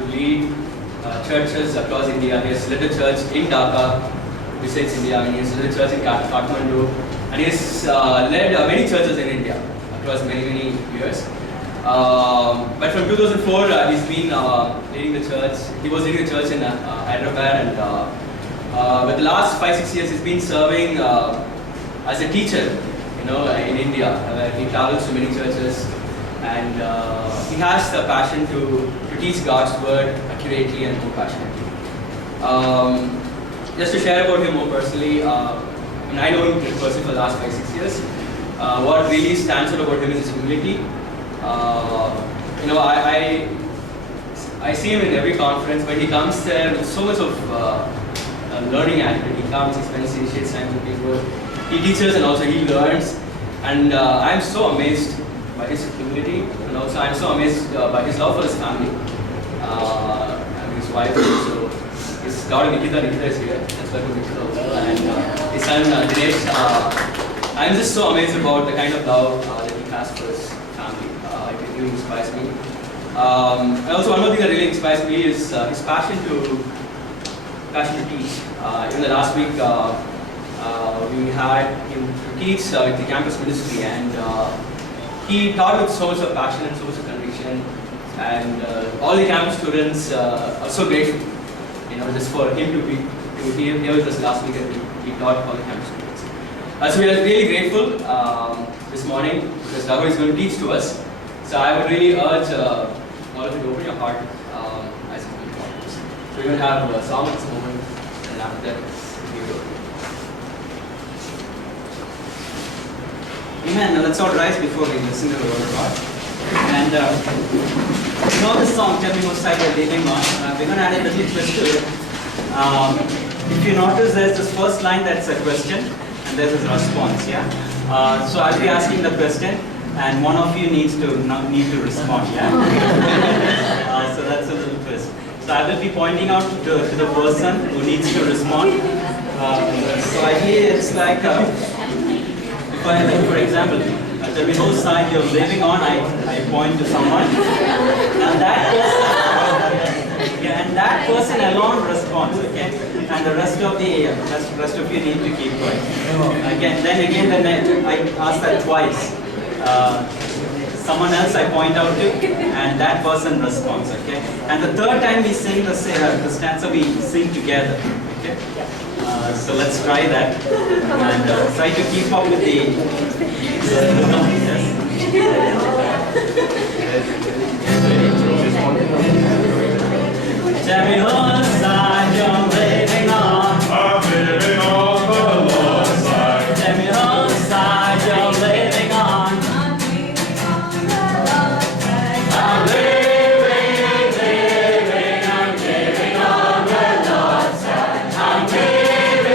to lead churches across India. He has led a church in Dhaka, besides India, and he has led a church in Kathmandu, and he has led many churches in India across many years. But from 2004, he's been leading the church. He was leading the church in Hyderabad, and with the last 5-6 years, he's been serving as a teacher, in India. He travels to many churches, and he has the passion to teach God's word accurately and more passionately. Just to share about him more personally, I know him personally for the last 5-6 years. What really stands out about him is his humility. I see him in every conference, but he comes there with so much of learning attitude. He comes, he spends his time with people, he teaches and also he learns. And I'm so amazed by his humility, and also I'm so amazed by his love for his family and his wife. So his daughter Nikita is here. That's why Nikita as well. And his son Dinesh. I'm just so amazed about the kind of love that he has for his family. It really inspires me. And also one more thing that really inspires me is his passion to teach. Even the last week we had him to teach with the campus ministry, and he taught with so much of passion and so much of conviction. And all the campus students are so grateful, just for him to be here with us last week, and he taught all the campus students. So we are really grateful this morning because Raghu is going to teach to us. So I would really urge all of you to open your heart as he's going to talk to us. So we're going to have a song at this moment, and after that, we will. Amen. Now let's all rise before we listen to the word of God. And you know this song, Tell Me What Side You're Living On. We're going to add a little twist to it. If you notice, there's this first line that's a question, and there's this response. Yeah. So I'll be asking the question, and one of you needs to respond. Yeah. So that's a little twist. So I will be pointing out to the person who needs to respond. So ideally, it's like. For example, tell me whose side you're living on, I point to someone, and that person alone responds, okay? And the rest of you need to keep going. Then I ask that twice. Someone else I point out to, and that person responds, okay? And the third time we sing the stanza, we sing together, okay? So let's try that, and try to keep up with the rhythm. Yes. Tell me whose side you're living on. I'm living on the Lord's side. Tell me whose side you're living on. I'm living on the Lord's side. I'm living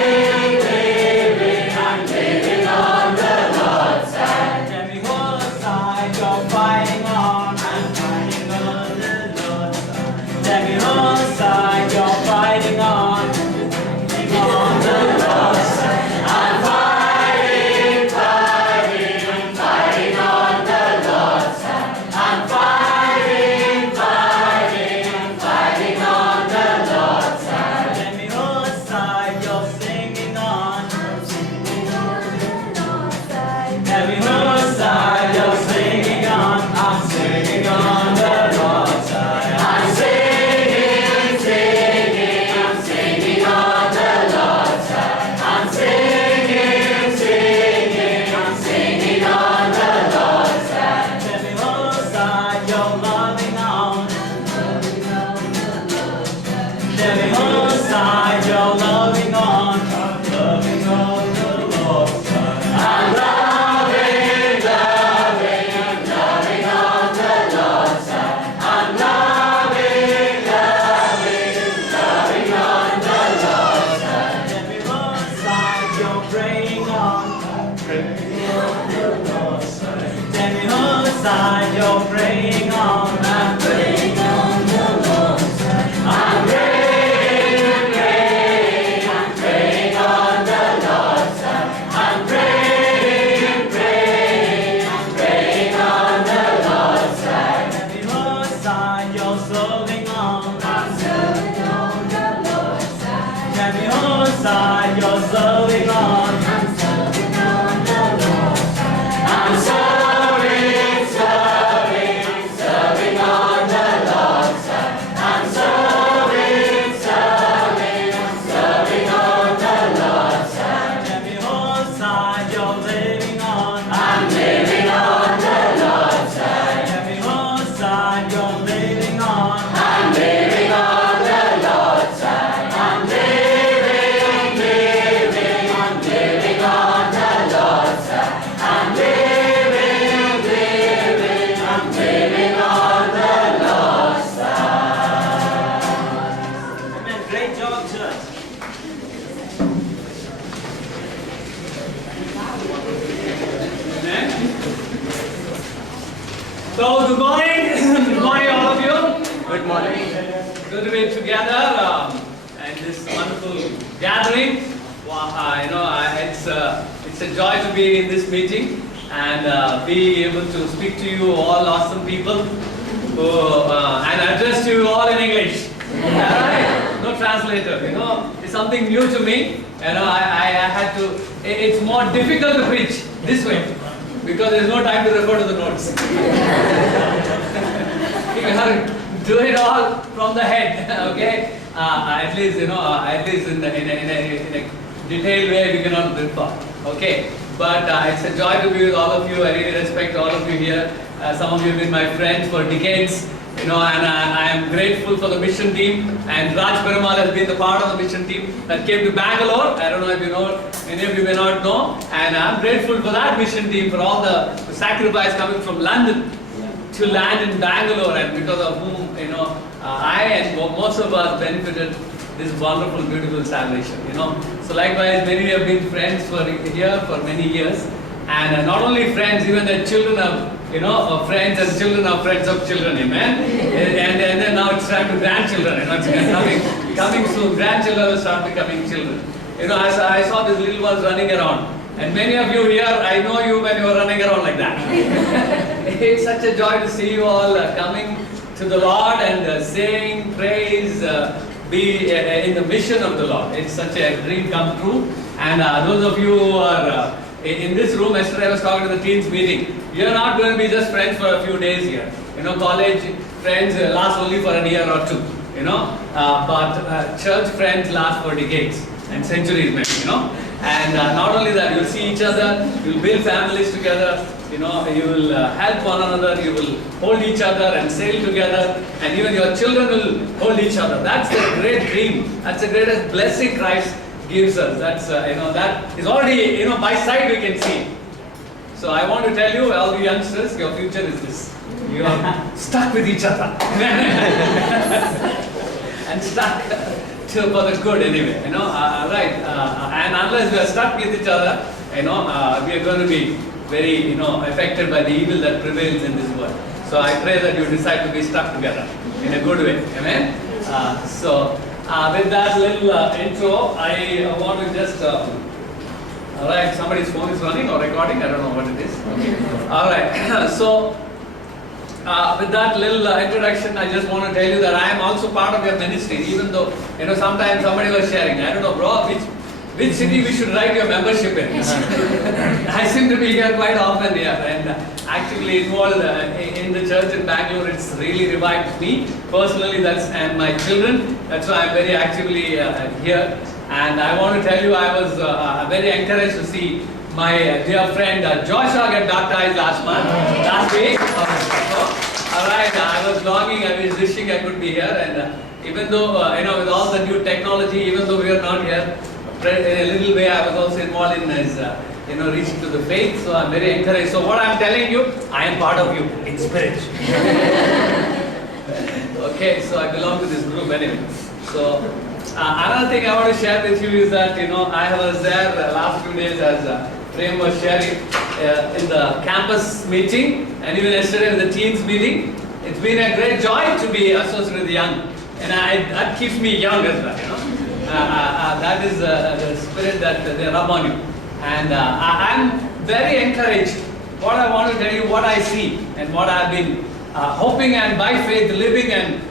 on the Lord's side. Tell me whose side you're fighting on. I'm fighting on the Lord's side. Tell me whose side side, you're serving on. I'm serving on the Lord's side. I'm serving on the Lord's side. I'm serving on the Lord's side. Every whole side, you're living on. I'm living on the Lord's side. Every whole side, you're living on. I'm living on the Lord's side. I'm living on the Lord's side. I'm living on the Lord's side. Amen. Great job, church. Amen. So, good morning. Good morning, all of you. Good morning. Good to be together and this wonderful gathering. Wow, it's a joy to be in this meeting and be able to speak to you all awesome people who, and address you all in English. Alright? No translator. It's something new to me. I had to. It's more difficult to preach this way because there's no time to refer to the notes. You have to do it all from the head, okay? At least in a detailed way we cannot refer, okay? But it's a joy to be with all of you. I really respect all of you here. Some of you have been my friends for decades, and I am grateful for the mission team. And Raj Perumal has been the part of the mission team that came to Bangalore. I don't know if you know, many of you may not know. And I'm grateful for that mission team for all the sacrifice coming from London to land in Bangalore, and because of whom, I and most of us benefited this wonderful, beautiful salvation, So likewise, many have been friends here for many years, and not only friends, even their children are, friends, and children are friends of children, amen. And then now it's time to grandchildren, it's coming soon. Grandchildren will start becoming children. I saw these little ones running around. And many of you here, I know you when you are running around like that. It's such a joy to see you all coming to the Lord and saying praise, be in the mission of the Lord. It's such a dream come true. And those of you who are in this room, yesterday I was talking to the teens meeting. You're not going to be just friends for a few days here. College friends last only for a year or two. But church friends last for decades and centuries maybe. And not only that, you'll see each other, you'll build families together, you will help one another, you will hold each other and sail together, and even your children will hold each other. That's the great dream. That's the greatest blessing Christ gives us. That's, that is already, by sight we can see. So I want to tell you, all the youngsters, your future is this. You are stuck with each other. And stuck for the good anyway, right? And unless we are stuck with each other, we are going to be very, affected by the evil that prevails in this world. So I pray that you decide to be stuck together in a good way, amen? With that little intro, I want to just, all right, somebody's phone is running or recording, I don't know what it is. Okay. All right, so with that little introduction, I just want to tell you that I am also part of your ministry, even though, sometimes somebody was sharing, I don't know, bro, which city we should write your membership in. I seem to be here quite often here, and actually involved in the church in Bangalore. It's really revived me personally, and my children. That's why I'm very actively here. And I want to tell you, I was very encouraged to see my dear friend Joshua get baptized last week. All right, I was longing, I was wishing I could be here, and even though, with all the new technology, even though we are not here, in a little way I was also involved in his, reaching to the faith, so I'm very encouraged. So what I'm telling you, I am part of you, in spirit. Okay, so I belong to this group anyway. So, another thing I want to share with you is that, I was there the last few days as Prem was sharing in the campus meeting, and even yesterday in the teens meeting. It's been a great joy to be associated with the young, and that keeps me young as well, that is the spirit that they rub on you. And I'm very encouraged. What I want to tell you, what I see, and what I've been hoping and by faith living and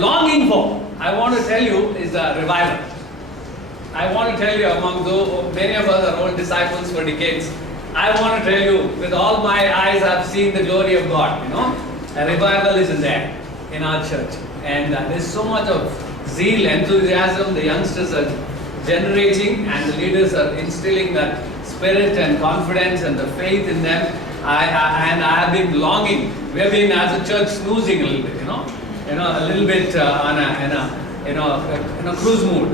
longing for, I want to tell you is a revival. I want to tell you, among those, many of us are old disciples for decades. I want to tell you, with all my eyes, I've seen the glory of God. A revival is there in our church, and there's so much of zeal, enthusiasm. The youngsters are generating, and the leaders are instilling that spirit and confidence and the faith in them. I have been longing. We have been as a church snoozing a little bit, a little bit in a cruise mood,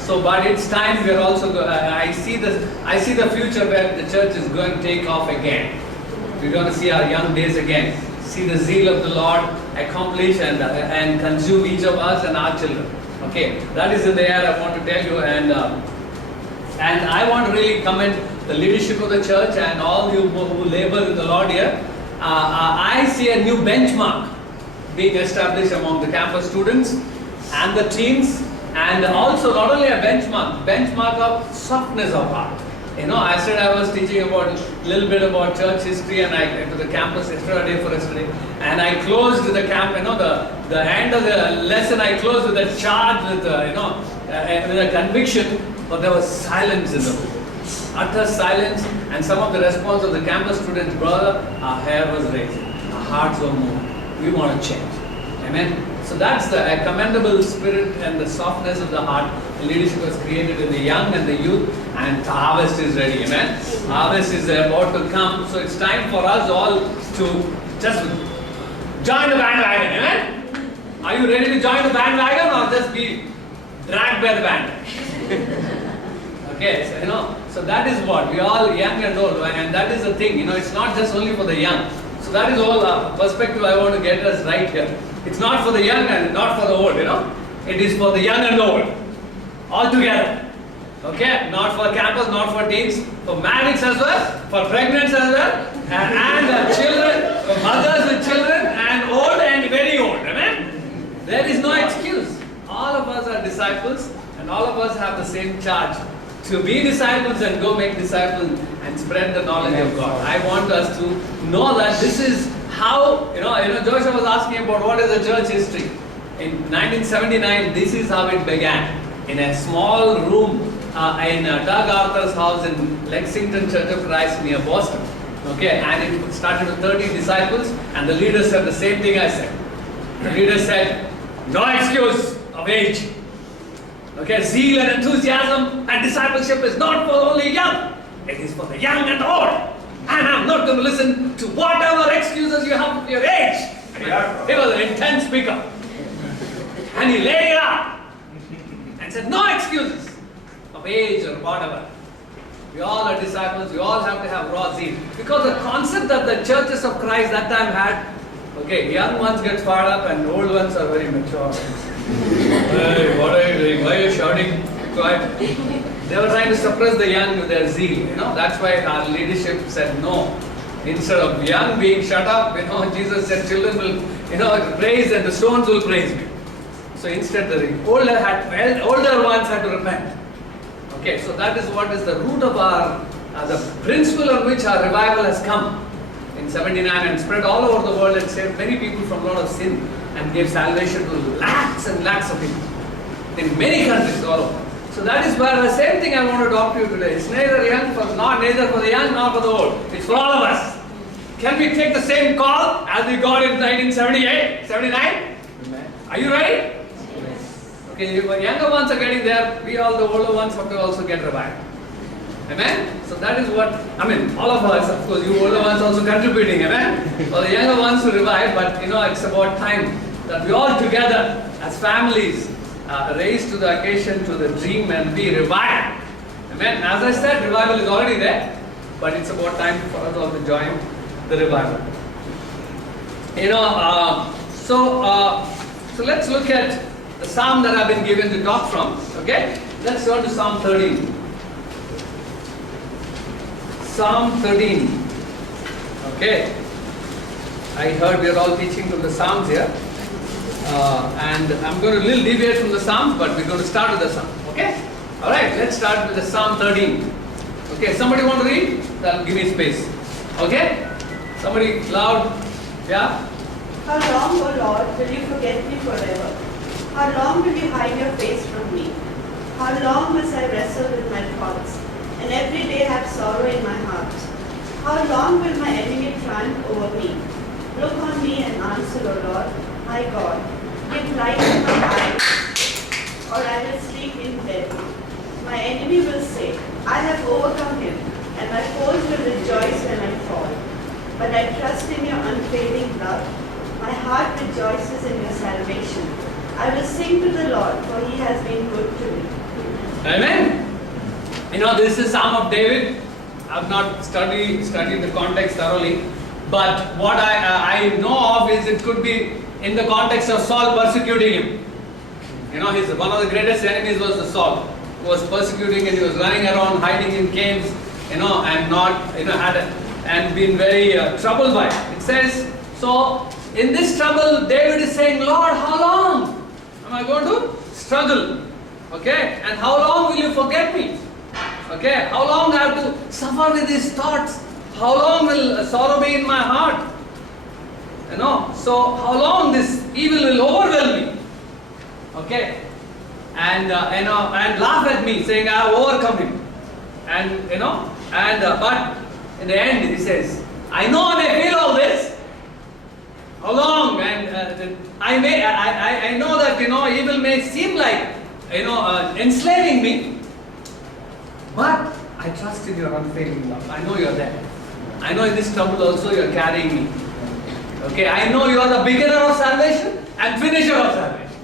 So, but it's time we are also. I see the future where the church is going to take off again. We're going to see our young days again. See the zeal of the Lord accomplish and consume each of us and our children. Okay, that is in the air. I want to tell you, and I want to really commend the leadership of the church and all you who labor in the Lord here. I see a new benchmark being established among the campus students and the teens, and also not only a benchmark of softness of heart. I said I was teaching about a little bit about church history, and I went to the campus yesterday, and I closed the camp. The end of the lesson I closed with a charge, with a conviction, but there was silence in the room, utter silence, and some of the response of the campus students, brother, our hair was raised, our hearts were moved. We want to change. Amen. So that's the commendable spirit and the softness of the heart. The leadership was created in the young and the youth, and the harvest is ready. Amen. Harvest is about to come. So it's time for us all to just join the bandwagon. Amen. Are you ready to join the bandwagon or just be dragged by the band? Okay, so that is what we all young and old, and that is the thing. It's not just only for the young. So that is all perspective I want to get us right here. It's not for the young and not for the old, It is for the young and the old, all together. Okay, not for campus, not for teens, for marrieds as well, for pregnant as well, and children, for mothers with children, and old and very old. Amen. There is no excuse. All of us are disciples, and all of us have the same charge to be disciples and go make disciples and spread the knowledge of God. I want us to know that this is how, Joshua was asking about what is the church history. In 1979, this is how it began. In a small room in Doug Arthur's house in Lexington Church of Christ near Boston. Okay, and it started with 30 disciples, and the leader said the same thing I said. The leader said, no excuse of age. Okay, zeal and enthusiasm and discipleship is not for only young. It is for the young and old. And I'm not going to listen to whatever excuses you have for your age. He was an intense speaker. And he laid it out and said, no excuses of age or whatever. We all are disciples. We all have to have raw zeal. Because the concept that the churches of Christ that time had, okay, young ones get fired up and old ones are very mature. Hey, what are you doing? Why are you shouting? Be quiet. They were trying to suppress the young with their zeal. That's why our leadership said no. Instead of young being shut up, Jesus said children will, praise and the stones will praise me. So instead the older ones had to repent. Okay, so that is what is the root of our, the principle on which our revival has come in 79 and spread all over the world and saved many people from a lot of sin and gave salvation to lakhs and lakhs of people in many countries all over. So that is where the same thing I want to talk to you today. It's neither for the young nor for the old. It's for all of us. Can we take the same call as we got in 1978, 79? Are you ready? Okay, the younger ones are getting there. We all, the older ones, have to also get revived. Amen? So that is what, all of us, of course, you older ones also contributing, amen? For the younger ones to revive, but it's about time that we all together as families raise to the occasion, to the dream and be revived. Amen? As I said, revival is already there, but it's about time for us all to join the revival. So let's look at the psalm that I've been given to talk from. Okay? Let's turn to Psalm 13. Psalm 13. Okay. I heard we are all teaching from the Psalms here. And I'm going to little deviate from the Psalms, but we're going to start with the Psalm. Okay? Alright, let's start with the Psalm 13. Okay, somebody want to read? That'll give me space. Okay? Somebody loud. Yeah? How long, O Lord, will you forget me forever? How long will you hide your face from me? How long must I wrestle with my thoughts, and every day have sorrow in my heart? How long will my enemy triumph over me? Look on me and answer, O Lord, my God. Give light to my eyes, or I will sleep in death. My enemy will say, I have overcome him, and my foes will rejoice when I fall. But I trust in your unfailing love. My heart rejoices in your salvation. I will sing to the Lord, for he has been good to me. Amen. You know, this is Psalm of David. I've not studied the context thoroughly, but what I know of is it could be in the context of Saul persecuting him. You know, one of the greatest enemies was the Saul, who was persecuting, and he was running around hiding in caves, and been very troubled by it. It says, so in this trouble, David is saying, Lord, how long am I going to struggle? Okay, and how long will you forget me? Okay, how long I have to suffer with these thoughts? How long will sorrow be in my heart? So how long this evil will overwhelm me? Okay, and laugh at me, saying I have overcome him. But in the end, he says, I know I may feel all this. How long? And I know that evil may seem like enslaving me. But I trust in your unfailing love. I know you're there. I know in this trouble also you're carrying me. Okay, I know you are the beginner of salvation and finisher of salvation.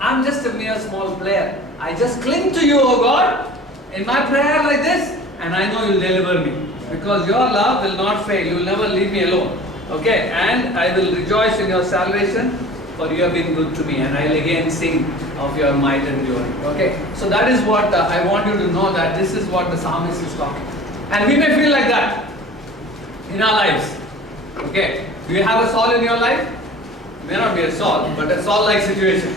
I'm just a mere small player. I just cling to you, O God, in my prayer like this, and I know you'll deliver me. Because your love will not fail. You will never leave me alone. Okay, and I will rejoice in your salvation, for you have been good to me, and I will again sing of your might and glory. Okay, so that is what I want you to know, that this is what the psalmist is talking. And we may feel like that in our lives. Okay, do you have a Saul in your life? It may not be a Saul, but a Saul-like situation.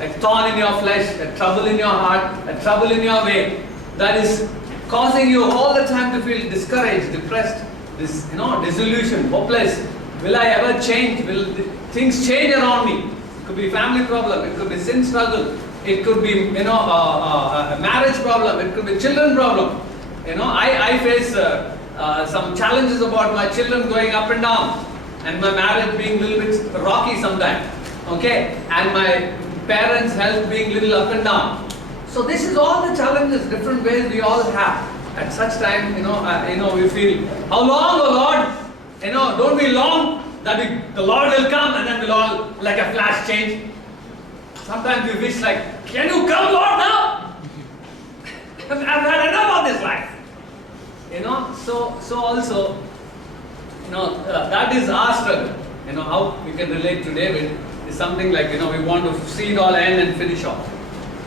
A thorn in your flesh, a trouble in your heart, a trouble in your way, that is causing you all the time to feel discouraged, depressed, disillusioned, hopeless. Will I ever change? Will things change around me? It could be family problem, it could be sin struggle, it could be a marriage problem, it could be children problem. I face some challenges about my children going up and down, and my marriage being a little bit rocky sometimes. Okay, and my parents' health being a little up and down. So this is all the challenges, different ways we all have. At such time, we feel, how long, oh Lord? Don't we long that the Lord will come, and then we'll all, like a flash, change. Sometimes we wish, like, can you come, Lord, now? I've had enough of this life. So also, that is our struggle. How we can relate to David is something like, we want to see it all end and finish off.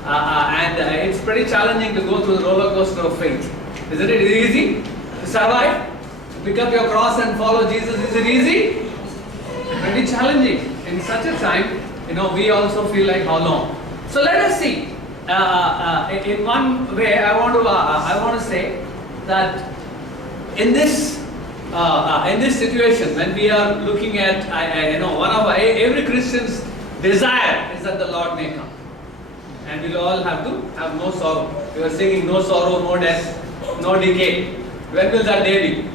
And it's pretty challenging to go through the roller coaster of faith. Isn't it easy to survive? To pick up your cross and follow Jesus, is it easy? Pretty challenging. In such a time, we also feel like, how long? So let us see. In one way, I want to say that in this situation, when we are looking at, one of every Christian's desire is that the Lord may come, and we'll all have to have no sorrow. We are singing, no sorrow, no death, no decay. When will that day be?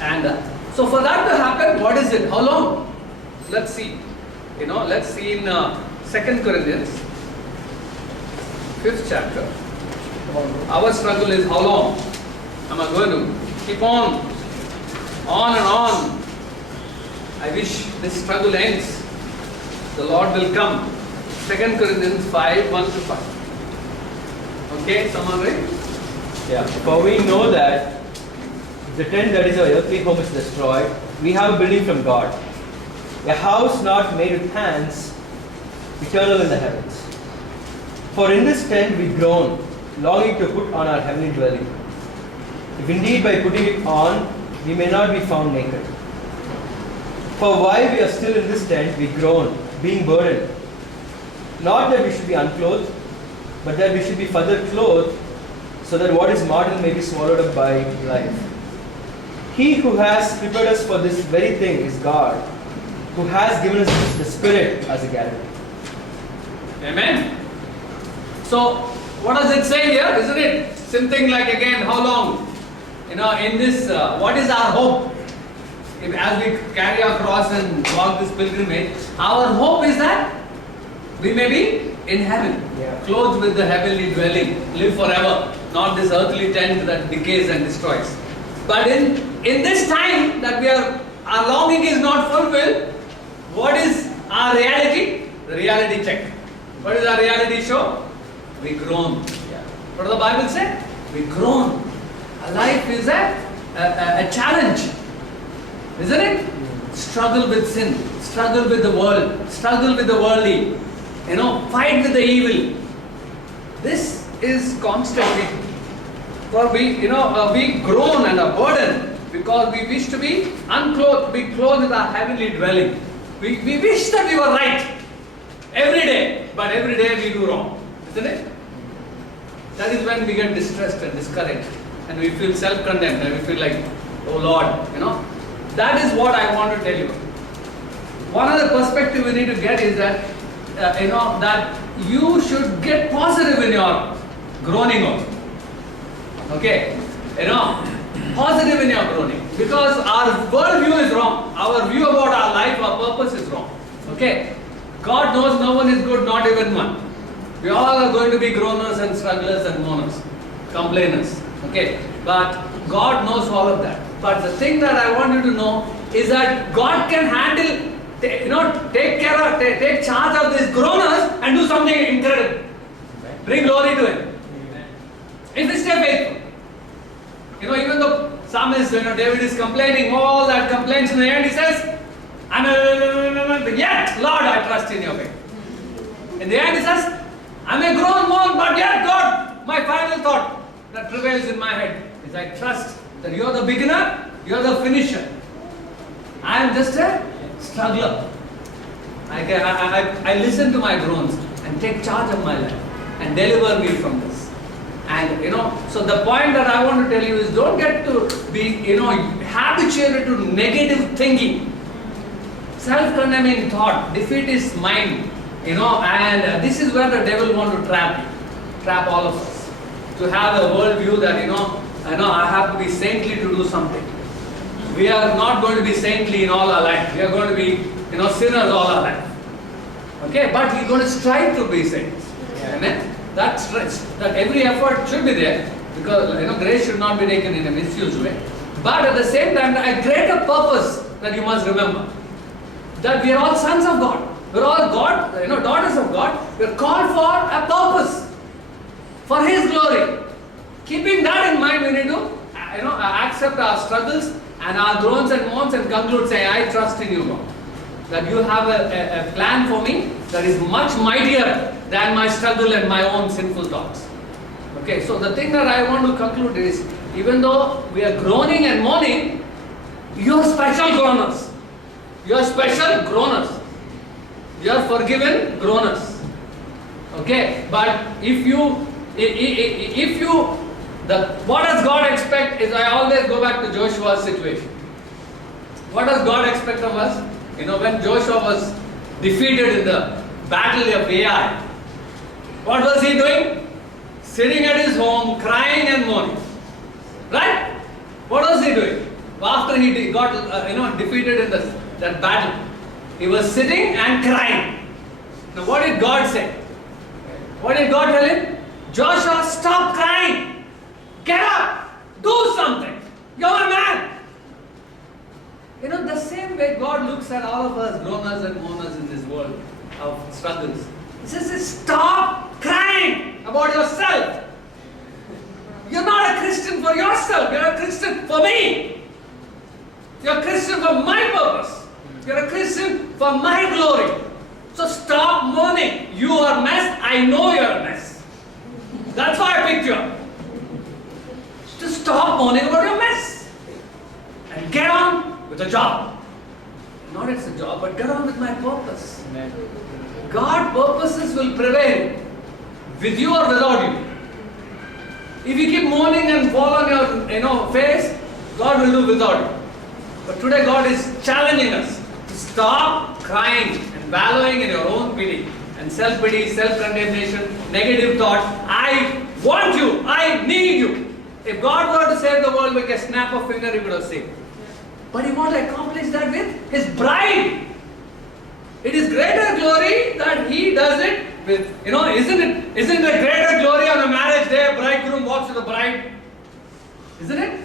And so for that to happen, what is it? How long? Let's see. Let's see in 2 Corinthians, 5th chapter. Our struggle is how long am I going to keep on and on? I wish this struggle ends. The Lord will come. 2 Corinthians 5, 1 to 5. Okay, someone read? Yeah. For we know that if the tent that is our earthly home is destroyed, we have a building from God, a house not made with hands, eternal in the heavens. For in this tent we groan, longing to put on our heavenly dwelling. If indeed by putting it on, we may not be found naked. For while we are still in this tent, we groan, being burdened. Not that we should be unclothed, but that we should be further clothed, so that what is mortal may be swallowed up by life. He who has prepared us for this very thing is God, who has given us the Spirit as a guarantee. Amen. So, What does it say here? Isn't it something like, again, how long? In this, what is our hope? As we carry our cross and walk this pilgrimage, our hope is that we may be in heaven, clothed with the heavenly dwelling, live forever, not this earthly tent that decays and destroys. But in this time that our longing is not fulfilled, what is our reality? The reality check. What does our reality show? We groan. What does the Bible say? We groan. A life is a challenge, isn't it? Struggle with sin, struggle with the world, struggle with the worldly, fight with the evil. This is constantly. For we groan and are burdened because we wish to be unclothed, be clothed with our heavenly dwelling. We wish that we were right every day, but every day we do wrong, isn't it? That is when we get distressed and discouraged, and we feel self-condemned, and we feel like, oh Lord, That is what I want to tell you. One other perspective we need to get is that, that you should get positive in your groaning also. Okay? Positive in your groaning. Because our worldview is wrong. Our view about our life, our purpose is wrong. Okay? God knows no one is good, not even one. We all are going to be groaners and strugglers and mourners, complainers. Okay? But God knows all of that. But the thing that I want you to know is that God can handle, take charge of these groaners and do something incredible. Bring glory to Him. If we stay faithful. Even though psalmist, David is complaining, all that complaints in the end, he says, yet, Lord, I trust in your way. In the end, he says, I may groan more, but yet, God, my final thought that prevails in my head is I trust that you are the beginner, you are the finisher. I am just a struggler. I listen to my groans and take charge of my life and deliver me from this. And so the point that I want to tell you is don't get to be habituated to negative thinking, self-condemning thought, defeatist mind, and this is where the devil wants to trap all of us. To have a worldview that I have to be saintly to do something. We are not going to be saintly in all our life. We are going to be sinners all our life. Okay, but we're going to strive to be saints. Amen. That every effort should be there, because grace should not be taken in a misused way. But at the same time, a greater purpose that you must remember, that we are all sons of God. We're all God, daughters of God. We're called for a purpose, for His glory. Keeping that in mind, we need to accept our struggles and our groans and moans and conclude saying, I trust in you, Lord. That you have a plan for me that is much mightier than my struggle and my own sinful thoughts. Okay, so the thing that I want to conclude is, even though we are groaning and mourning, you are special groaners. You are special groaners. You are forgiven groaners. Okay, but what does God expect is, I always go back to Joshua's situation. What does God expect of us? When Joshua was defeated in the battle of Ai, what was he doing? Sitting at his home, crying and mourning. Right? What was he doing? After he got defeated in that battle, he was sitting and crying. Now what did God say? What did God tell him? Joshua, stop crying. Get up. Do something. You're a man. The same way God looks at all of us, groaners and mourners in this world of struggles. He says, stop crying about yourself. You're not a Christian for yourself. You're a Christian for me. You're a Christian for my purpose. You're a Christian for my glory. So stop mourning. You are a mess. I know you're a mess. That's why I picked you up. To stop mourning about your mess. And get on with a job. Not it's a job, but get on with my purpose. Amen. God's purposes will prevail with you or without you. If you keep mourning and fall on your face, God will do without you. But today God is challenging us to stop crying and wallowing in your own pity and self-pity, self-condemnation, negative thought. I want you, I need you. If God were to save the world with a snap of finger, He would have saved. But He wants to accomplish that with His bride. It is greater glory that He does it with, isn't it a greater glory on a marriage day, bridegroom walks with the bride? Isn't it?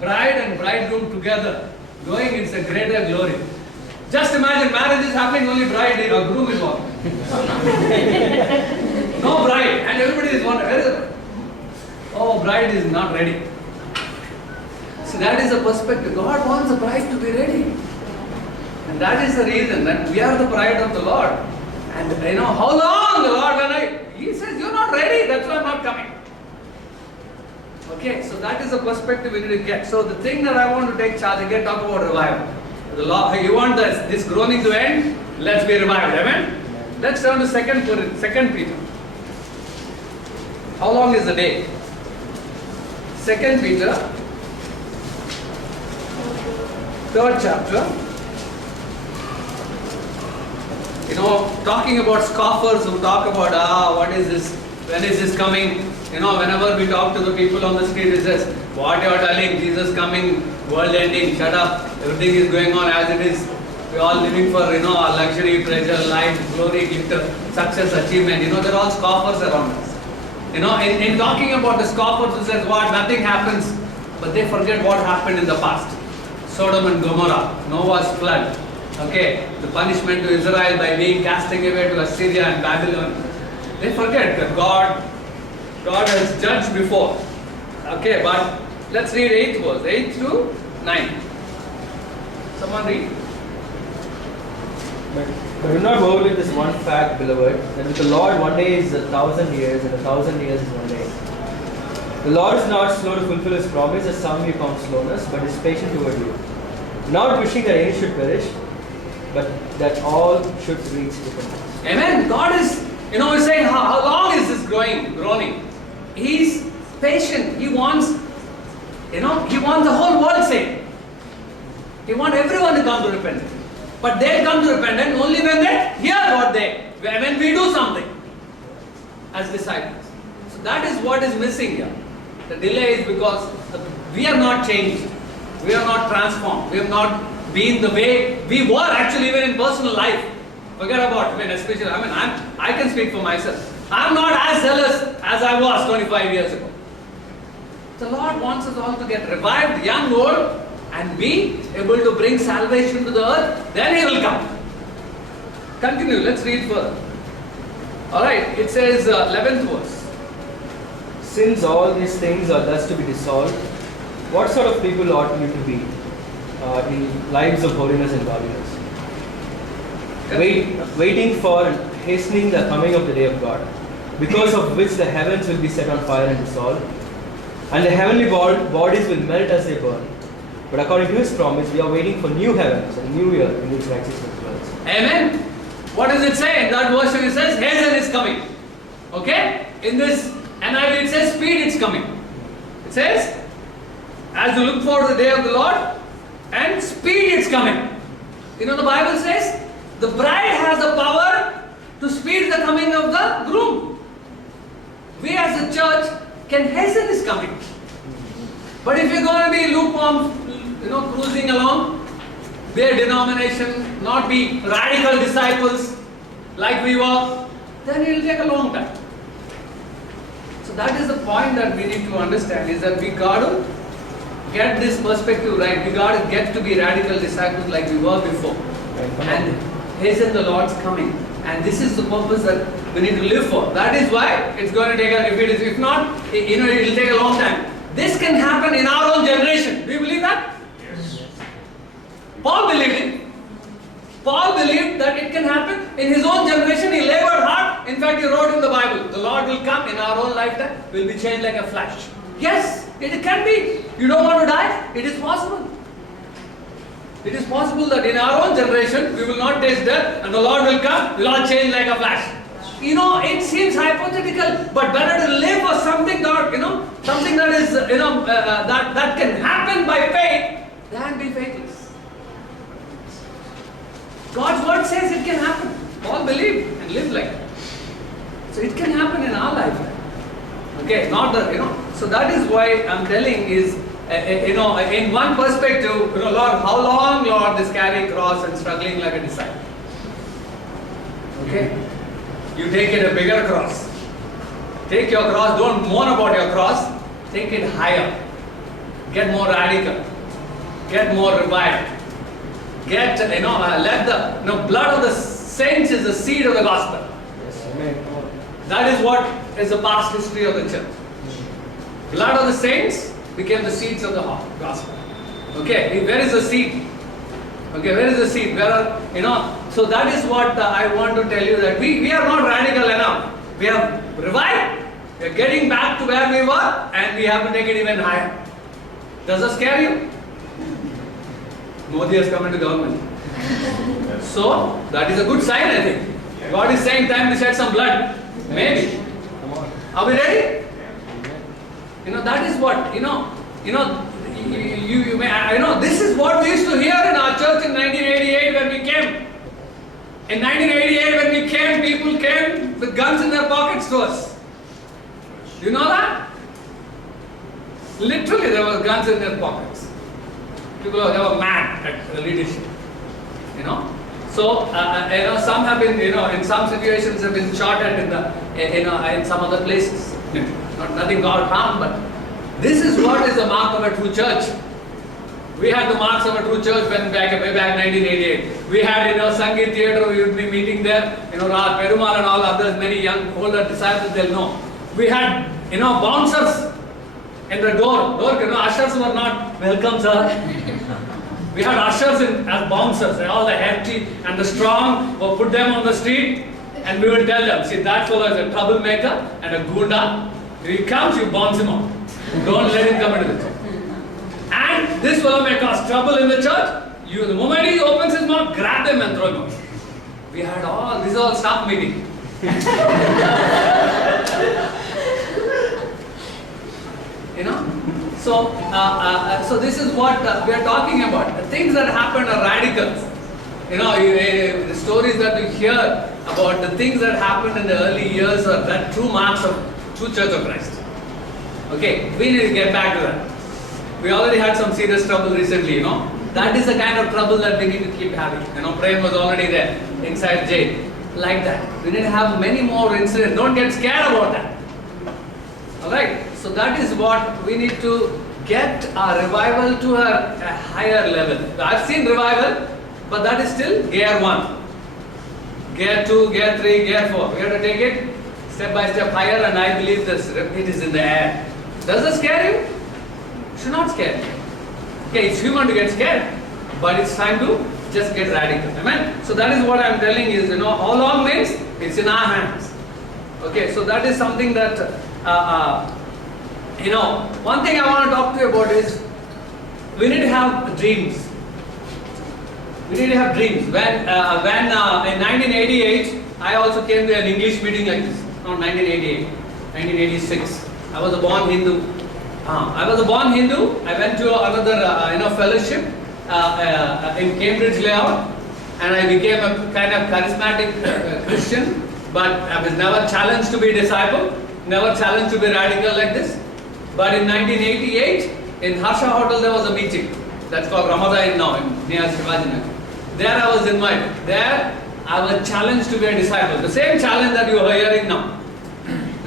Bride and bridegroom together, going, it's a greater glory. Just imagine marriage is happening, only bride or groom is walking. No bride, and everybody is wondering, where is the bride? Oh, bride is not ready. So that is the perspective. God wants the bride to be ready. And that is the reason that we are the bride of the Lord. And how long the Lord, He says, you're not ready, that's why I'm not coming. Okay, so that is the perspective we need to get. So the thing that I want to take charge, again talk about revival. The Lord, you want this groaning to end? Let's be revived, amen? Let's turn to 2 Peter. How long is the day? 2 Peter, 3rd chapter. Talking about scoffers who talk about, what is this? When is this coming? Whenever we talk to the people on the street, it says, what you are telling, Jesus coming, world ending, shut up, everything is going on as it is. We are all living for, our luxury, pleasure, life, glory, glitter, success, achievement. They're all scoffers around us. In talking about the scoffers who says, what, nothing happens, but they forget what happened in the past. Sodom and Gomorrah, Noah's flood. Okay, the punishment to Israel by being casting away to Assyria and Babylon. They forget that God has judged before. Okay, but let's read 8th verse, 8 to 9. Someone read. But do not overlook this one fact, beloved, that with the Lord 1 day is 1,000 years, and 1,000 years is 1 day. The Lord is not slow to fulfill His promise, as some may count slowness, but is patient toward you, not wishing that any should perish, but that all should reach repentance. Amen. God is, he's saying, how long is this groaning? He's patient. He wants, he wants the whole world saved. He wants everyone to come to repentance. But they come to repentance only when they hear when we do something as disciples. So that is what is missing here. The delay is because we are not changed. We are not transformed. We have not been the way we were actually even in personal life. Forget about, especially, I can speak for myself. I'm not as zealous as I was 25 years ago. The Lord wants us all to get revived, young, old, and be able to bring salvation to the earth. Then He will come. Continue, let's read further. Alright, it says 11th verse. Since all these things are thus to be dissolved, what sort of people ought you to be in lives of holiness and godliness? Waiting for and hastening the coming of the day of God, because of which the heavens will be set on fire and dissolved, and the heavenly bodies will melt as they burn. But according to His promise, we are waiting for new heavens and new year in which righteousness dwells. Amen. What does it say? In that version it says, hasten is coming. Okay? In this NIV it says, speed is coming. It says, as you look for the day of the Lord, and speed is coming. The Bible says, the bride has the power to speed the coming of the groom. We as a church can hasten His coming. But if you're going to be lukewarm, cruising along, be a denomination, not be radical disciples like we were, then it will take a long time. So that is the point that we need to understand, is that we got to get this perspective right. We got to get to be radical disciples like we were before. And hasten the Lord's coming. And this is the purpose that we need to live for. That is why it's going to take if not, it will take a long time. This can happen in our own generation. Do you believe that? Yes. Paul believed it. Paul believed that it can happen in his own generation. He labored hard. In fact, he wrote in the Bible, the Lord will come in our own lifetime, will be changed like a flash. Yes, it can be. You don't want to die? It is possible. It is possible that in our own generation, we will not taste death, and the Lord will come, we'll all change like a flash. It seems hypothetical, but better to live for something that, something that is, that can happen by faith than be faithless. God's word says it can happen. Paul believed and lived like that. So it can happen in our lifetime. Okay, not the, so that is why I'm telling is, in one perspective, Lord, how long, Lord, this carrying cross and struggling like a disciple? Okay? You take it a bigger cross. Take your cross, don't mourn about your cross, take it higher. Get more radical. Get more revived. Get, let the blood of the saints is the seed of the gospel. Yes, amen. That is what is the past history of the church. Blood of the saints became the seeds of the gospel. Okay, where is the seed? Okay, where is the seed? Where are, so that is what I want to tell you, that we are not radical enough. We have revived. We are getting back to where we were, and we have to take it even higher. Does that scare you? Modi has come into government. So, that is a good sign, I think. God is saying time to shed some blood. Maybe. Come on. Are we ready? That is what, you may, this is what we used to hear in our church in 1988 when we came. In 1988 when we came, people came with guns in their pockets to us. Do you know that? Literally there were guns in their pockets. People they were mad at the leadership. So some have been, in some situations have been shot at in some other places. Nothing got harm, but this is what is the mark of a true church. We had the marks of a true church way back 1988. We had Sangeet Theatre, we would be meeting there, Raj Perumal and all others, many young, older disciples, they'll know. We had, bouncers in the door, ushers were not welcome, sir. We had ushers as bouncers, all the hefty and the strong, or put them on the street, and we would tell them, see, that fellow is a troublemaker and a gunda. If he comes, you bounce him out. Don't let him come into the church. And this fellow may cause trouble in the church. The moment he opens his mouth, grab him and throw him out. We had this is all staff meeting. So this is what we are talking about. The things that happen are radicals. The stories that we hear about the things that happened in the early years are that true marks of true Church of Christ. Okay, we need to get back to that. We already had some serious trouble recently, That is the kind of trouble that we need to keep having. Prem was already there inside jail. Like that. We need to have many more incidents. Don't get scared about that. Alright? So that is what we need to get our revival to a higher level. I've seen revival, but that is still gear 1. Gear 2, gear 3, gear 4. We have to take it step by step higher, and I believe this it is in the air. Does that scare you? It should not scare you. Okay, it's human to get scared, but it's time to just get radical. Amen? So that is what I'm telling is, how long means it's in our hands. Okay, so that is something that, one thing I want to talk to you about is, we need to have dreams. We need to have dreams. When in 1988, I also came to an English meeting like this. Not 1988, 1986. I was a born Hindu. I went to another fellowship in Cambridge Layout, and I became a kind of charismatic Christian. But I was never challenged to be a disciple, never challenged to be radical like this. But in 1988, in Harsha Hotel, there was a meeting. That's called Ramadan now, near Shivajinagar. There I was invited. There I was challenged to be a disciple. The same challenge that you are hearing now.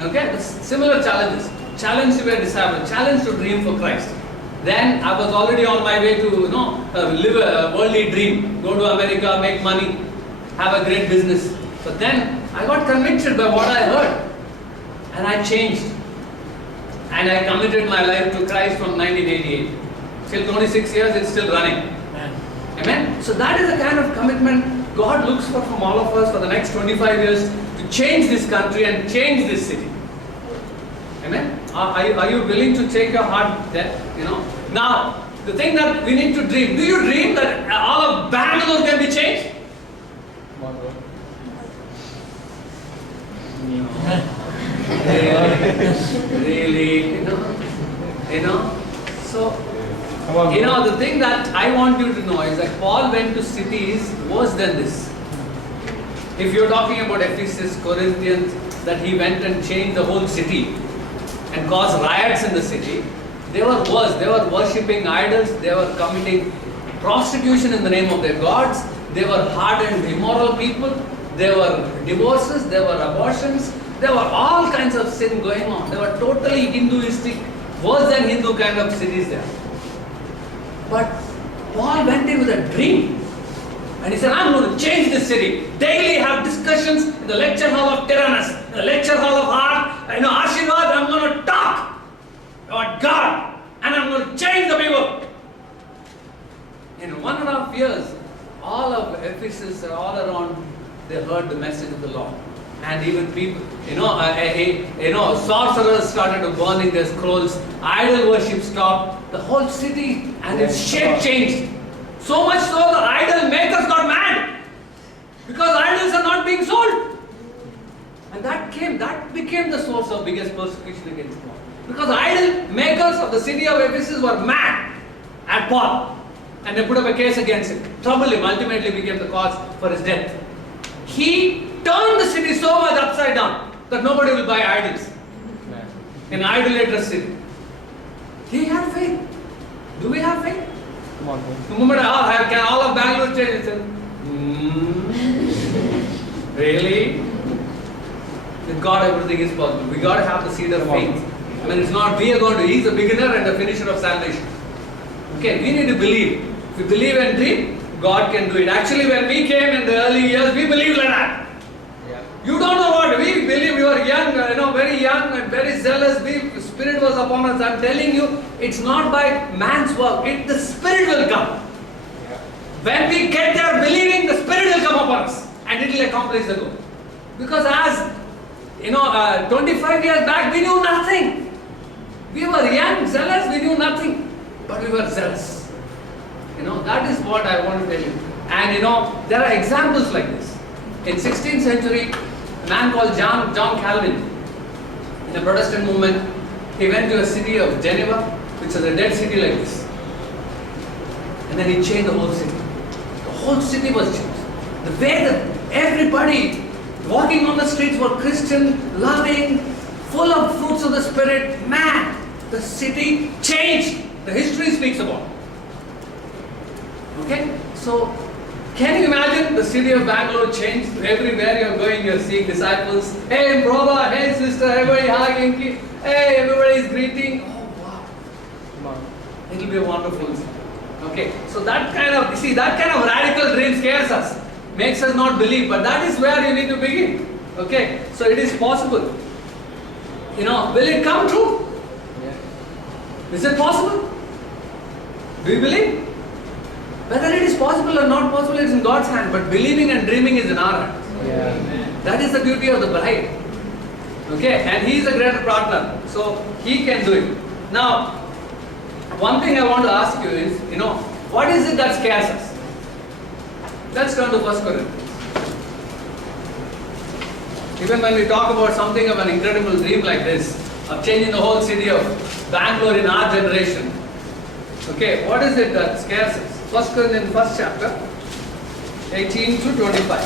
Okay, similar challenges. Challenge to be a disciple, challenge to dream for Christ. Then I was already on my way to live a worldly dream, go to America, make money, have a great business. But then I got convicted by what I heard, and I changed. And I committed my life to Christ from 1988. Till 26 years, it's still running. Amen? So that is the kind of commitment God looks for from all of us for the next 25 years to change this country and change this city. Amen? Are you willing to take your heart there? Now, the thing that we need to dream. Do you dream that all of Bangalore can be changed? Really? So, the thing that I want you to know is that Paul went to cities worse than this. If you're talking about Ephesus, Corinthians, that he went and changed the whole city and caused riots in the city, they were worse. They were worshipping idols, they were committing prostitution in the name of their gods, they were hardened, immoral people, there were divorces, there were abortions, there were all kinds of sin going on. They were totally Hinduistic, worse than Hindu kind of cities there. But Paul went in with a dream. And he said, I'm going to change this city. Daily have discussions in the lecture hall of Tyrannus, in the lecture hall of Ashirvad. I'm going to talk about God. And I'm going to change the people. In 1.5 years, all of Ephesus and all around, they heard the message of the Lord. And even people, sorcerers started to burning their scrolls. Idol worship stopped. The whole city and its shape changed. So much so the idol makers got mad. Because idols are not being sold. And that became the source of biggest persecution against Paul. Because idol makers of the city of Ephesus were mad at Paul. And they put up a case against him. Troubled him, ultimately became the cause for his death. He turned the city so much upside down that nobody will buy idols. An idolatrous city. He had faith. Do we have faith? Come on, man. The moment can all of Bangalore change? Really? With God everything is possible. We got to have the seed of faith. I mean, it's not we are going to, he's the beginner and the finisher of salvation. Okay, we need to believe. If we believe and dream, God can do it. Actually, when we came in the early years, we believed like that. Yeah. You don't know what, we believe we were young, very young and very zealous. The Spirit was upon us. I'm telling you, it's not by man's work. The Spirit will come. Yeah. When we get there believing, the Spirit will come upon us and it will accomplish the goal. Because as 25 years back, we knew nothing. We were young, zealous, we knew nothing. But we were zealous. That is what I want to tell you. And there are examples like this. In 16th century, a man called John Calvin, in the Protestant movement, he went to a city of Geneva, which is a dead city like this. And then he changed the whole city. The whole city was changed. The way that everybody walking on the streets were Christian, loving, full of fruits of the Spirit. Man, the city changed. The history speaks about. Okay? So, can you imagine the city of Bangalore changed? Everywhere you're going, you're seeing disciples. Hey brother, hey sister, everybody hugging. Hey, everybody is greeting. Oh wow. Come on. It will be a wonderful thing. Okay? So that kind of radical dream scares us. Makes us not believe. But that is where you need to begin. Okay? So it is possible. Will it come true? Yeah. Is it possible? Do you believe? Whether it is possible or not possible is in God's hand, but believing and dreaming is in our hands. Yeah. That is the beauty of the bride. Okay, and He is a greater partner, so He can do it. Now, one thing I want to ask you is, what is it that scares us? Let's turn to 1 Corinthians. Even when we talk about something of an incredible dream like this, of changing the whole city of Bangalore in our generation, okay, what is it that scares us? 1 Corinthians 1st chapter, 18 to 25.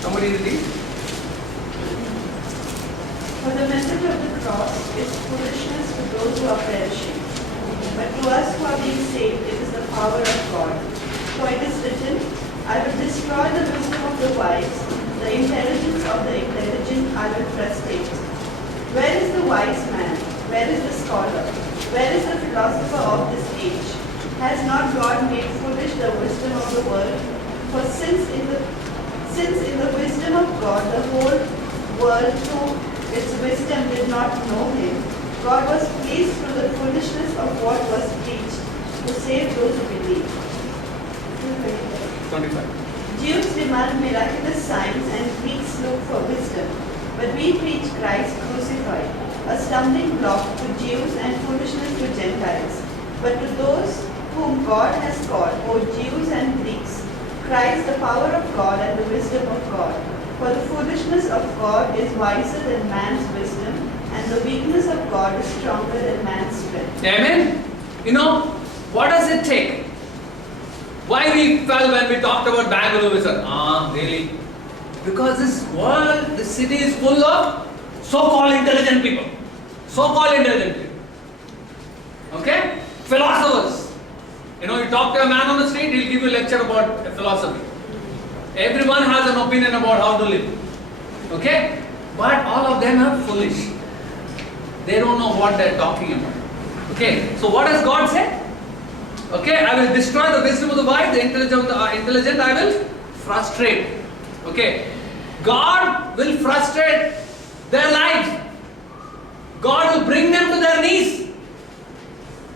Somebody read? For the message of the cross is foolishness to those who are perishing, but to us who are being saved it is the power of God. For it is written, I will destroy the wisdom of the wise, the intelligence of the intelligent I will frustrate. Where is the wise man? Where is the scholar? Where is the philosopher of this age? Has not God made foolish the wisdom of the world? For since in the wisdom of God the whole world through its wisdom did not know Him, God was pleased through the foolishness of what was preached to save those who believe. 25. Jews demand miraculous signs and Greeks look for wisdom, but we preach Christ crucified, a stumbling block to Jews and foolishness to Gentiles. But to those whom God has called, both Jews and Greeks, Christ the power of God and the wisdom of God. For the foolishness of God is wiser than man's wisdom, and the weakness of God is stronger than man's strength. Amen? What does it take Why we fell when we talked about Bangalore? We said, really? Because this world, this city is full of so-called intelligent people. So-called intelligent people. Okay? Philosophers. You know, you talk to a man on the street, he'll give you a lecture about philosophy. Everyone has an opinion about how to live. Okay? But all of them are foolish. They don't know what they're talking about. Okay? So what does God say? Okay, I will destroy the wisdom of the wise, the intelligent I will frustrate. Okay, God will frustrate their lives. God will bring them to their knees.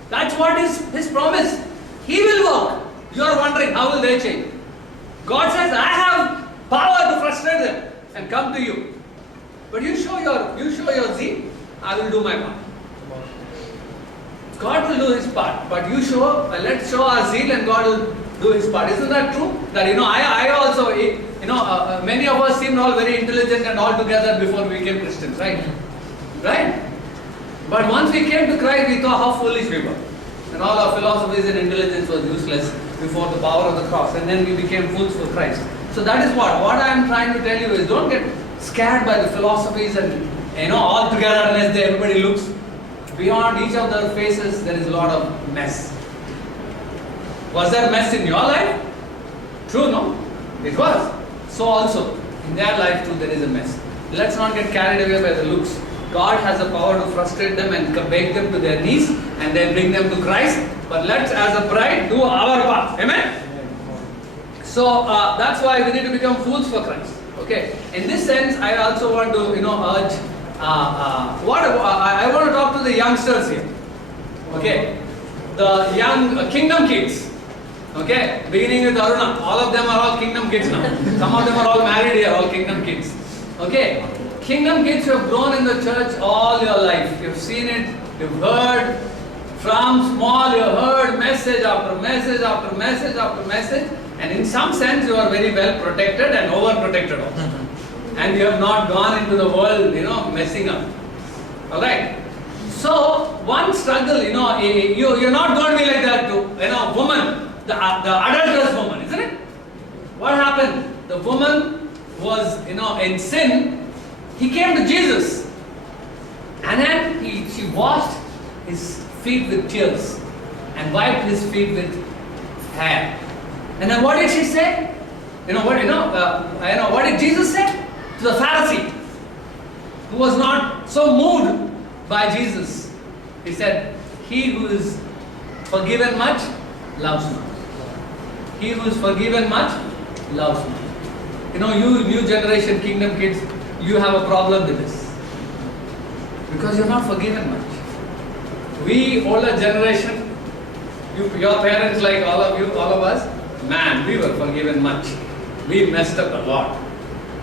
That's what is His promise. He will work. You are wondering, how will they change? God says, I have power to frustrate them and come to you. But you show your zeal, I will do my part. God will do His part, but let's show our zeal and God will do His part. Isn't that true? That I also, many of us seemed all very intelligent and all together before we became Christians, right? Right? But once we came to Christ, we thought how foolish we were. And all our philosophies and intelligence was useless before the power of the cross. And then we became fools for Christ. So that is what I am trying to tell you is, don't get scared by the philosophies and all together unless everybody looks. Beyond each of their faces, there is a lot of mess. Was there mess in your life? True, no? It was. So also, in their life too, there is a mess. Let's not get carried away by the looks. God has the power to frustrate them and bake them to their knees and then bring them to Christ. But let's, as a bride, do our part. Amen? So, that's why we need to become fools for Christ. Okay? In this sense, I also want to, urge I want to talk to the youngsters here. Okay, the young kingdom kids. Okay, beginning with Aruna, all of them are all kingdom kids now. Some of them are all married here, all kingdom kids. Okay, kingdom kids who have grown in the church all your life. You've seen it, you've heard from small, you've heard message after message after message after message, and in some sense you are very well protected and overprotected also. And you have not gone into the world, messing up. Alright? So, one struggle, you're not going to be like that to, woman, the adulterous woman, isn't it? What happened? The woman was, in sin. He came to Jesus. And then she washed his feet with tears and wiped his feet with hair. And then what did she say? What did Jesus say? To the Pharisee, who was not so moved by Jesus. He said, he who is forgiven much, loves much. He who is forgiven much, loves much. You new generation kingdom kids, you have a problem with this. Because you're not forgiven much. We, older generation, your parents like all of us, man, we were forgiven much. We messed up a lot.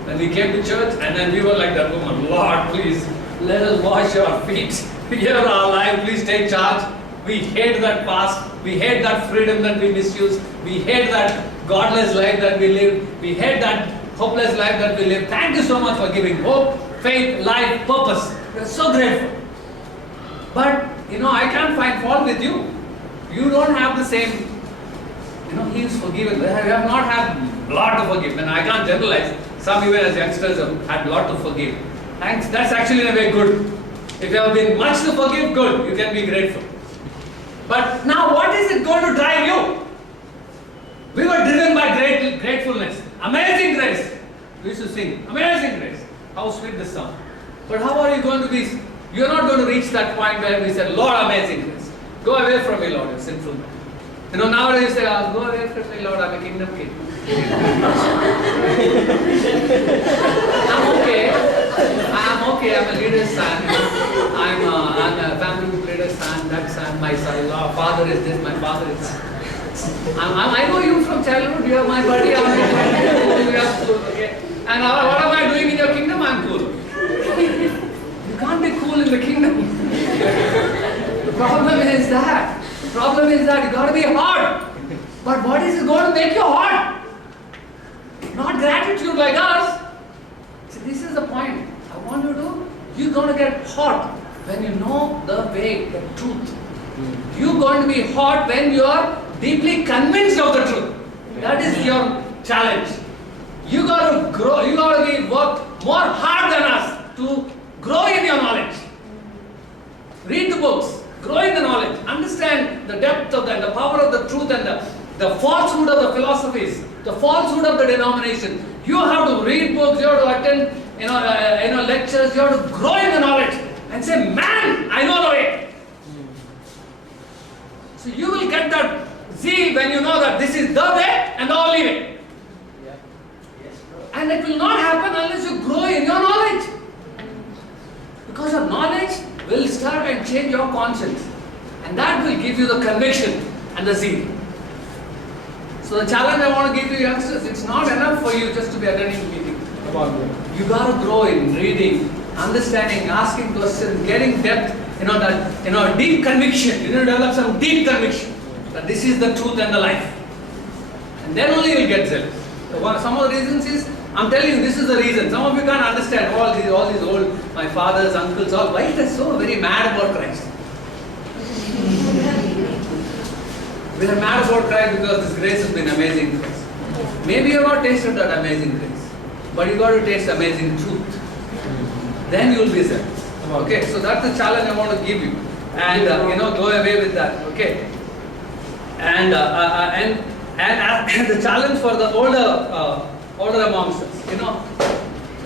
When we came to church and then we were like that woman, Lord, please, let us wash our feet. Here our life, please take charge. We hate that past. We hate that freedom that we misuse. We hate that godless life that we live. We hate that hopeless life that we live. Thank you so much for giving hope, faith, life, purpose. We are so grateful. But, I can't find fault with you. You don't have the same, He is forgiven. We have not had a lot to forgive. And I can't generalize. Some even as youngsters have had a lot to forgive. Thanks. That's actually in a way good. If you have been much to forgive, good. You can be grateful. But now what is it going to drive you? We were driven by gratefulness. Amazing grace. We used to sing, amazing grace. How sweet this song. But how are you going to be? You're not going to reach that point where we say, Lord, amazing grace. Go away from me, Lord, you sinful man. Nowadays you say, go away from me, Lord, I'm a kingdom kid. I'm okay, I'm a leader's son. I'm a family leader's son, that son, my son-in-law, father is this, my father is that. I know you from childhood, you are my buddy, we are cool, okay? And what am I doing in your kingdom? I'm cool. You can't be cool in the kingdom. The problem is that you got to be hard. But what is going to make you hard? Not gratitude like us. See, this is the point. I want you to, you're going to get hot when you know the way, the truth. You're going to be hot when you are deeply convinced of the truth. That is your challenge. You got to grow, you got to work more hard than us to grow in your knowledge. Read the books, grow in the knowledge, understand the depth of the power of the truth and the falsehood of the philosophies, the falsehood of the denomination. You have to read books, you have to attend lectures, you have to grow in the knowledge and say, man, I know the way. So you will get that zeal when you know that this is the way and the only way. And it will not happen unless you grow in your knowledge. Because your knowledge will start and change your conscience. And that will give you the conviction and the zeal. So the challenge I want to give you youngsters, it's not enough for you just to be attending the meeting. You got to grow in reading, understanding, asking questions, getting depth, deep conviction. You need to develop some deep conviction that this is the truth and the life. And then only you will get zealous. So some of the reasons is, I'm telling you, this is the reason. Some of you can't understand all these old, my fathers, uncles, all, why they're so very mad about Christ. We are mad about Christ because this grace has been amazing to us. Maybe you have not tasted that amazing grace, but you got to taste amazing truth. Then you will be zealous. Okay, so that's the challenge I want to give you, and go away with that. Okay, and the challenge for the older amongst us,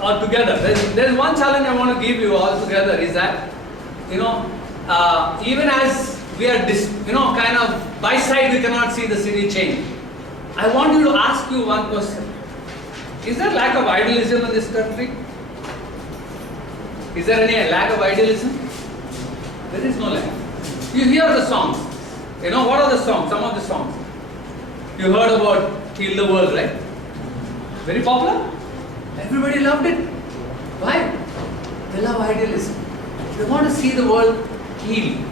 all together. There's one challenge I want to give you all together is that, even as we are kind of by sight we cannot see the city change. I want you to ask you one question. Is there lack of idealism in this country? Is there any lack of idealism? There is no lack. You hear the songs. What are the songs? Some of the songs. You heard about Heal the World, right? Very popular. Everybody loved it. Why? They love idealism. They want to see the world healed.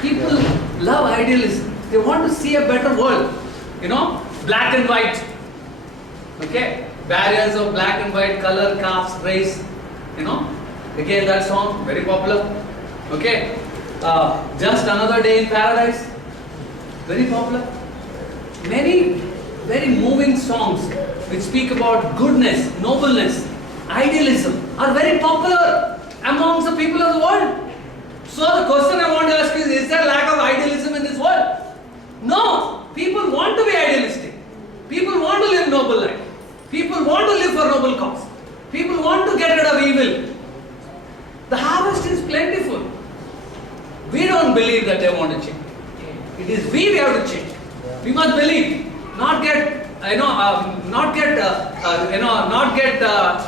People love idealism. They want to see a better world. Black and white. Okay? Barriers of black and white, color, caste, race. Again, that song, very popular. Okay? Just Another Day in Paradise. Very popular. Many very moving songs which speak about goodness, nobleness, idealism are very popular amongst the people of the world. So the question I want to ask is there lack of idealism in this world? No. People want to be idealistic. People want to live noble life. People want to live for noble cause. People want to get rid of evil. The harvest is plentiful. We don't believe that they want to change. It is we have to change. We must believe, not get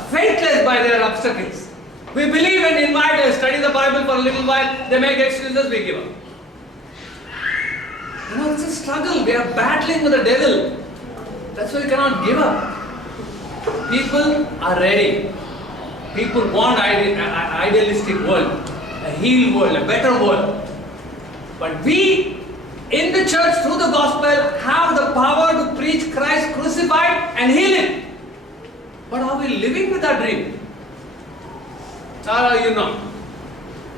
faithless by their obstacles. We believe and invite us, study the Bible for a little while, they make excuses, we give up. It's a struggle. We are battling with the devil. That's why we cannot give up. People are ready. People want idealistic world, a healed world, a better world. But we, in the church, through the gospel, have the power to preach Christ crucified and heal him. But are we living with that dream? Or are you not?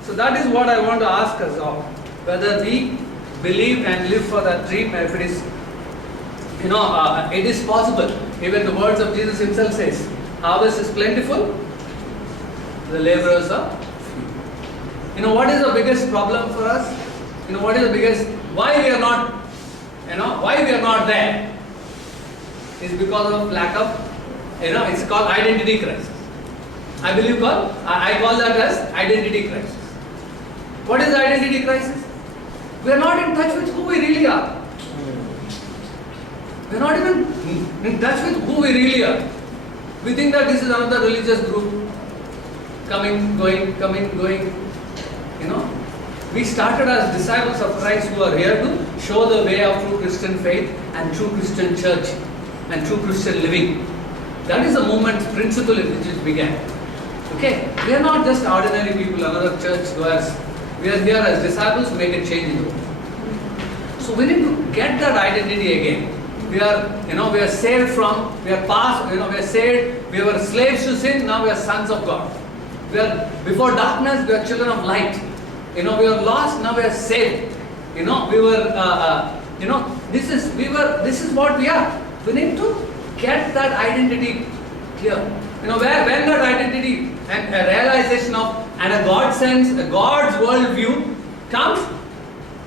So that is what I want to ask us all. Whether we believe and live for that dream, if it is, it is possible. Even the words of Jesus himself says, harvest is plentiful, the laborers are few. What is the biggest problem for us? What is the biggest, why we are not there? Is because of lack of, it's called identity crisis. I call that as identity crisis. What is the identity crisis? We are not in touch with who we really are. We are not even in touch with who we really are. We think that this is another religious group, coming, going. We started as disciples of Christ who are here to show the way of true Christian faith and true Christian church and true Christian living. That is the movement's principle in which it began. Okay? We are not just ordinary people, another church goers. We are here as disciples to make a change in the world. So we need to get that identity again. We are saved from, we are past, we are saved, we were slaves to sin, now we are sons of God. We are before darkness, we are children of light. We were lost, now we are saved. This is what we are. We need to get that identity clear. You know, when that identity and a realization of and a God sense, a God's worldview comes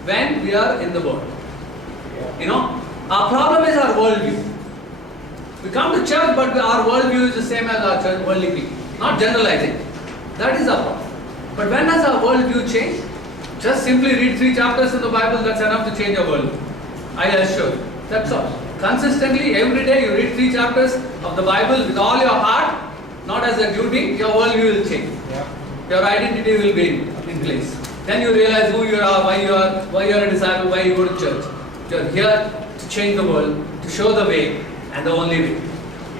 when we are in the world. You know, our problem is our worldview. We come to church, but our worldview is the same as our church worldly people. Not generalizing. That is our problem. But when does our worldview change? Just simply read 3 chapters in the Bible, that's enough to change your worldview. I assure you. That's all. Consistently, every day you read 3 chapters of the Bible with all your heart, not as a duty, your worldview will change. Yeah. Your identity will be in place. Then you realize who you are, why you are a disciple, why you go to church. You are here to change the world, to show the way and the only way.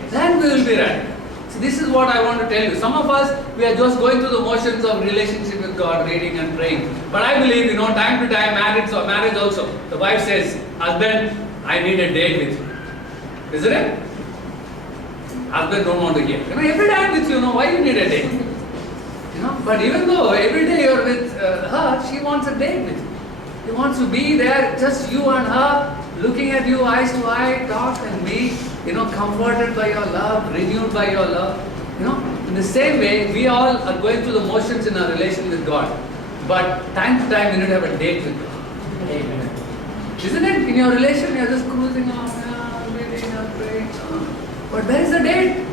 Then we will be ready. So this is what I want to tell you. Some of us, we are just going through the motions of relationship with God, reading and praying. But I believe, you know, time to time, marriage also. The wife says, husband, I need a date with you. Isn't it? Husband don't want to hear. You know, every time with you, why you need a date? You know, but even though every day you're with her, she wants a date with you. She wants to be there, just you and her, looking at you eyes to eye, talk and be, comforted by your love, renewed by your love. You know, in the same way, we all are going through the motions in our relation with God. But time to time, we need to have a date with God. Amen. Isn't it? In your relation, you're just cruising on, waiting, praying. But where is the date?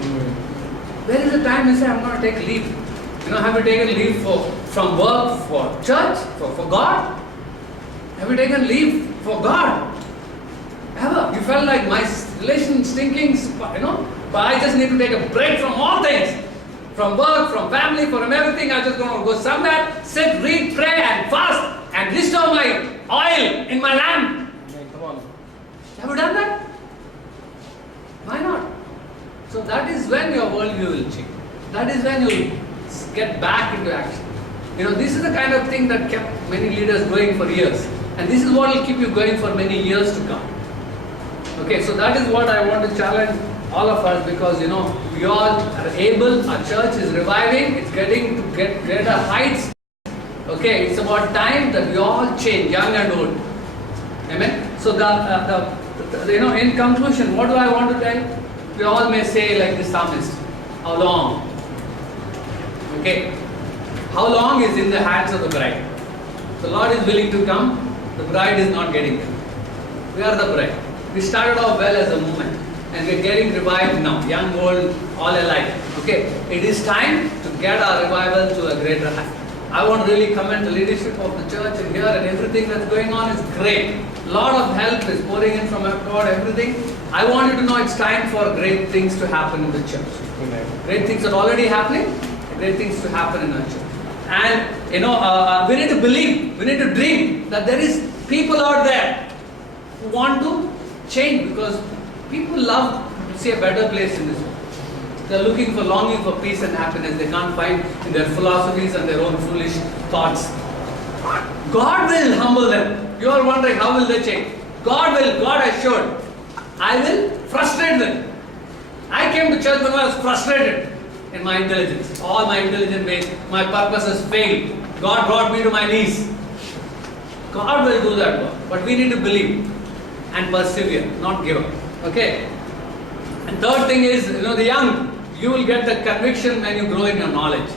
Where is the time you say, I'm going to take leave? Have you taken leave from work, for church, for God? Have you taken leave for God? Ever? You felt like my relation stinking, but I just need to take a break from all things. From work, from family, from everything. I'm just going to go somewhere, sit, read, pray and fast and restore my oil in my lamp. Come on. Have you done that? Why not? So that is when your worldview will change. That is when you will get back into action. This is the kind of thing that kept many leaders going for years. And this is what will keep you going for many years to come. Okay, so that is what I want to challenge all of us, because we all are able, our church is reviving, it's getting to get greater heights. Okay, it's about time that we all change, young and old. Amen. So in conclusion, what do I want to tell? We all may say like the psalmist, how long? Okay, how long is in the hands of the bride? The Lord is willing to come, the bride is not getting there. We are the bride. We started off well as a movement, and we are getting revived now, young, old, all alike. Okay, it is time to get our revival to a greater height. I want to really commend the leadership of the church and here, and everything that's going on is great. Lot of help is pouring in from abroad, everything. I want you to know it's time for great things to happen in the church. Amen. Great things are already happening, great things to happen in our church. And we need to believe, we need to dream that there is people out there who want to change, because people love to see a better place in this world. They're longing for peace and happiness. They can't find in their philosophies and their own foolish thoughts. God will humble them. You are wondering, how will they change? God assured, I will frustrate them. I came to church when I was frustrated in my intelligence. All my intelligent ways, my purposes failed. God brought me to my knees. God will do that work. But we need to believe and persevere, not give up. Okay? And third thing is, the young, you will get the conviction when you grow in your knowledge.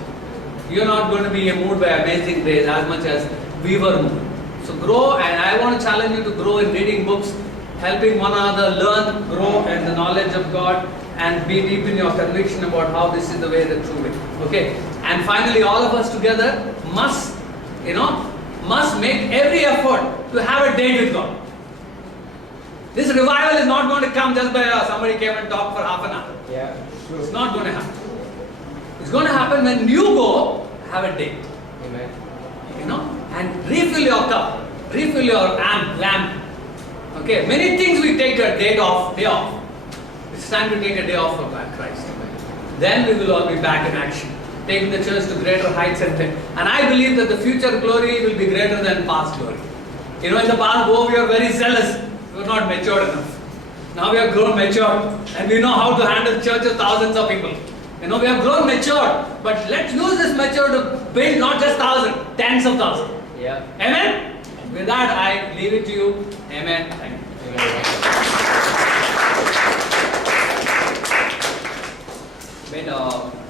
You're not going to be moved by amazing grace as much as we were moved. So grow, and I want to challenge you to grow in reading books, helping one another learn, grow in the knowledge of God, and be deep in your conviction about how this is the way, the true way. Okay? And finally, all of us together must make every effort to have a date with God. This revival is not going to come just by somebody came and talked for half an hour. Yeah, true. It's not going to happen. It's going to happen when you go have a date. Amen. And refill your cup, refill your lamp. Okay, many things we take a day off. It's time to take a day off for Christ. Then we will all be back in action, taking the church to greater heights and I believe that the future glory will be greater than past glory. In the past, we were very zealous. We were not matured enough. Now we have grown matured, and we know how to handle churches, thousands of people. We have grown matured, but let's use this mature to build not just thousands, tens of thousands. Yeah. Amen? With that, I leave it to you. Amen. Thank you. Amen. when